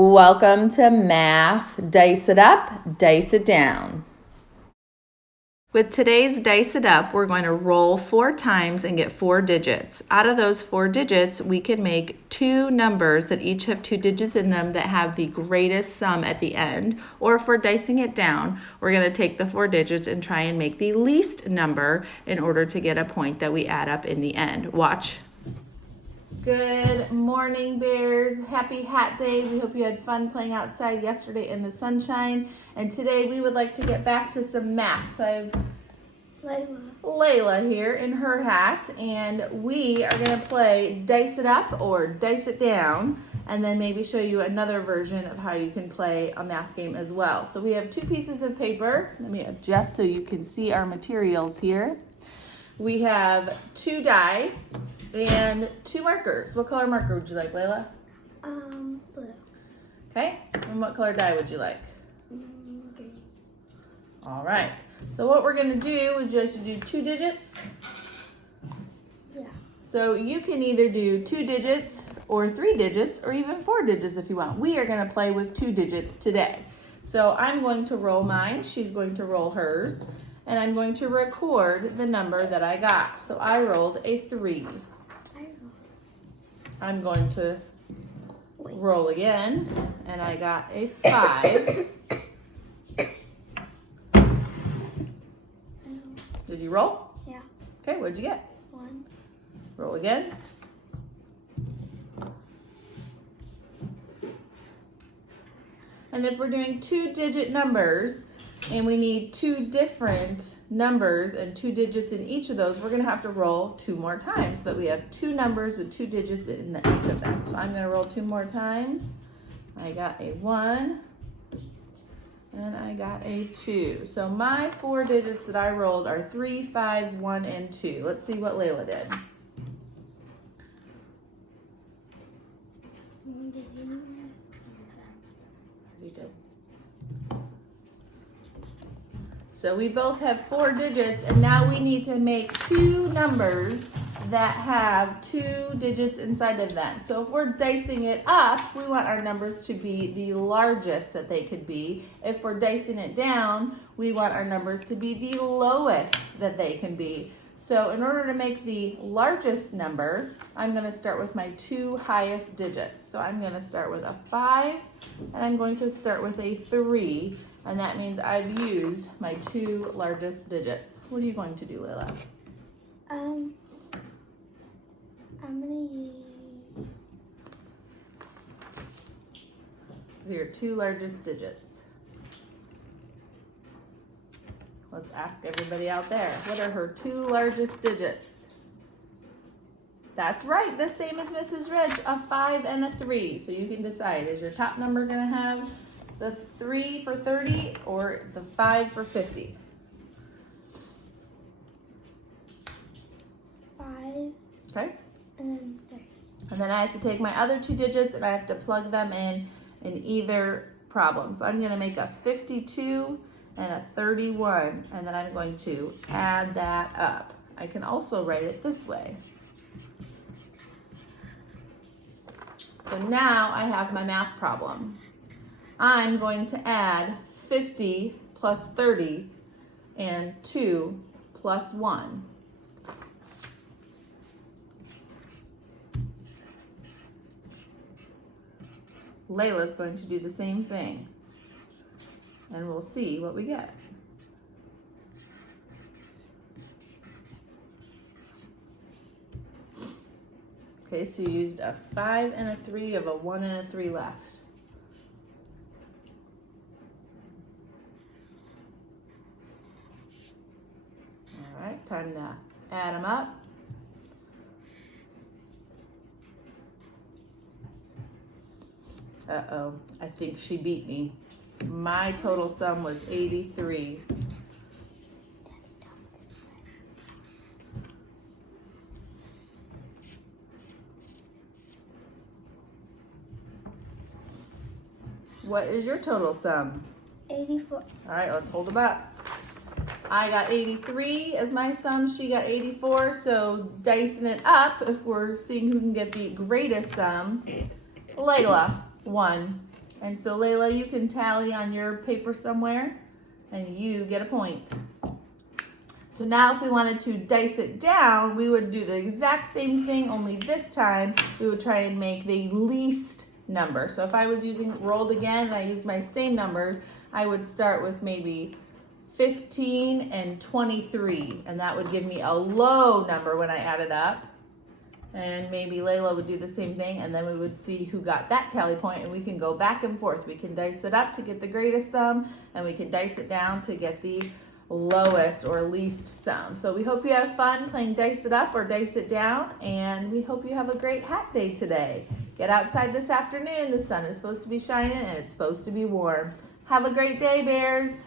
Welcome to Math Dice It Up, Dice It Down. With today's Dice It Up, we're going to roll 4 times and get 4 digits. Out of those 4 digits, we can make 2 numbers that each have 2 digits in them that have the greatest sum at the end. Or if we're dicing it down, we're going to take the 4 digits and try and make the least number in order to get a point that we add up in the end. Watch. Good morning, Bears. Happy Hat Day. We hope you had fun playing outside yesterday in the sunshine. And today we would like to get back to some math. So I have Layla here in her hat, and we are going to play Dice It Up or Dice It Down, and then maybe show you another version of how you can play a math game as well. So we have 2 pieces of paper. Let me adjust so you can see our materials here. We have 2 die and 2 markers. What color marker would you like, Layla? Blue. Okay. And what color die would you like? Green. All right. So what we're going to do, would you like to do 2 digits? Yeah. So you can either do 2 digits or 3 digits or even 4 digits if you want. We are going to play with 2 digits today. So I'm going to roll mine. She's going to roll hers. And I'm going to record the number that I got. So I rolled a 3. I'm going to roll again, and I got a 5. Did you roll? Yeah. Okay, what'd you get? 1. Roll again. And if we're doing 2-digit numbers, and we need 2 different numbers and 2 digits in each of those, we're going to have to roll 2 more times so that we have 2 numbers with 2 digits in each of them. So I'm going to roll 2 more times. I got a 1 and I got a 2. So my 4 digits that I rolled are 3, 5, 1, and 2. Let's see what Layla did. You did. So we both have 4 digits, and now we need to make 2 numbers that have 2 digits inside of them. So if we're dicing it up, we want our numbers to be the largest that they could be. If we're dicing it down, we want our numbers to be the lowest that they can be. So in order to make the largest number, I'm going to start with my 2 highest digits. So I'm going to start with a 5, and I'm going to start with a 3, and that means I've used my 2 largest digits. What are you going to do, Layla? I'm going to use Your 2 largest digits. Let's ask everybody out there. What are her 2 largest digits? That's right, the same as Mrs. Rich, a 5 and a 3. So you can decide, is your top number going to have the 3 for 30 or the 5 for 50? 5. Okay. And then 3. And then I have to take my other 2 digits and I have to plug them in either problem. So I'm going to make a 52 and a 31, and then I'm going to add that up. I can also write it this way. So now I have my math problem. I'm going to add 50 plus 30 and 2 plus 1. Layla's going to do the same thing, and we'll see what we get. Okay, so you used a 5 and a 3, of a 1 and a 3 left. All right, time to add them up. Uh-oh, I think she beat me. My total sum was 83. What is your total sum? 84. All right, let's hold them up. I got 83 as my sum. She got 84. So dicing it up, if we're seeing who can get the greatest sum, Layla won And so Layla, you can tally on your paper somewhere and you get a point. So now if we wanted to dice it down, we would do the exact same thing, only this time we would try and make the least number. So if I was using rolled again and I used my same numbers, I would start with maybe 15 and 23, and that would give me a low number when I add it up. And maybe Layla would do the same thing, and then we would see who got that tally point, and we can go back and forth. We can dice it up to get the greatest sum, and we can dice it down to get the lowest or least sum. So we hope you have fun playing dice it up or dice it down, and we hope you have a great hat day today. Get outside this afternoon. The sun is supposed to be shining and it's supposed to be warm. Have a great day, Bears.